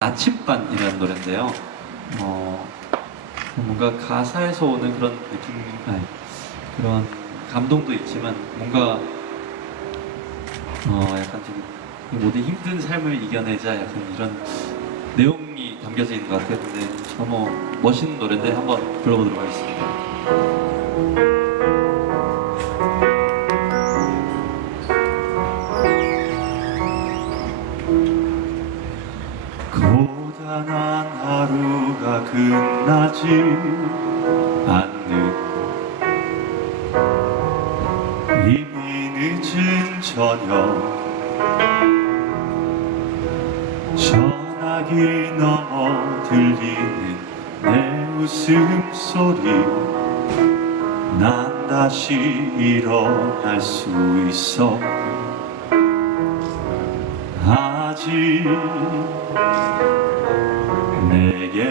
나침반이라는 노래인데요. 어, 뭔가 가사에서 오는 그런 느낌, 아니, 그런 감동도 있지만 뭔가 어, 약간 좀 모든 힘든 삶을 이겨내자 약간 이런 내용이 담겨져 있는 것 같아요. 근데 너무 멋있는 노래인데 한번 불러보도록 하겠습니다. 하루가 끝나지 않는 이미 늦은 저녁. 전화기 넘어 들리는 내 웃음소리. 난 다시 일어날 수 있어. 아직 내게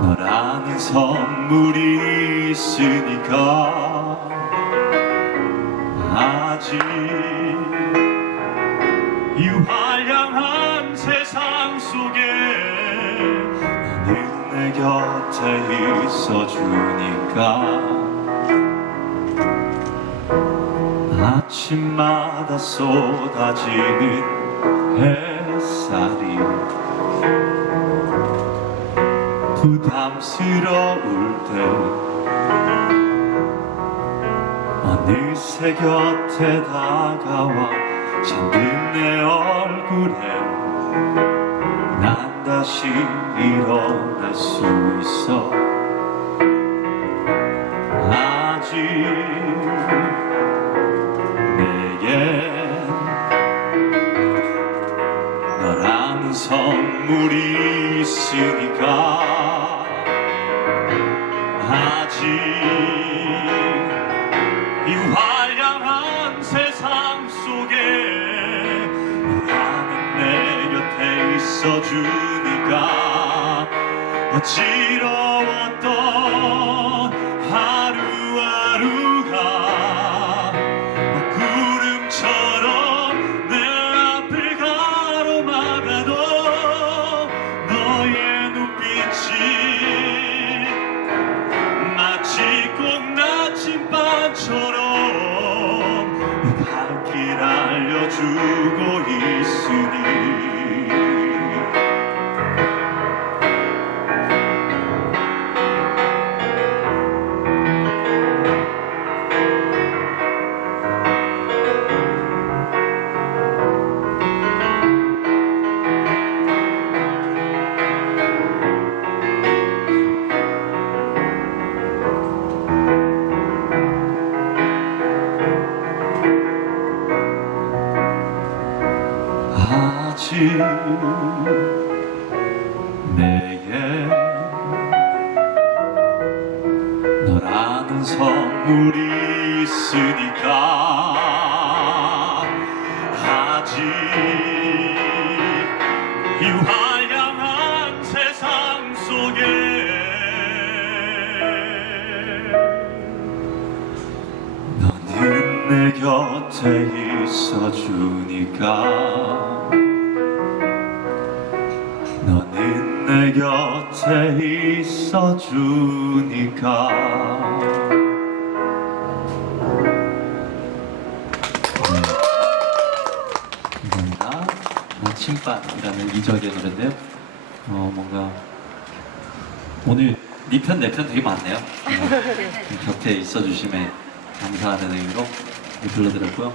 너라는 선물이 있으니까 아직 이 화려한 세상 속에 너는 내 곁에 있어주니까 아침마다 쏟아지는 햇 살이 부담스러울 때 어느새 곁에 다가와 잠든 내 얼굴에 난 다시 일어날 수 있어 물이 있으니까. 아직 이 화려한 세상 속에 너라는 내 곁에 있어주니까. 어지러웠 내게 너라는 선물이 있으니까 아직 이 화려한 세상 속에 너는 내 곁에 있어주니까 내 곁에 있어 주니까 네. 감사합니다 나침반이라는 2절의 노래인데요 어 뭔가 오늘 니편 내편 되게 많네요 네. 곁에 있어 주심에 감사하는 의미로 불러드렸고요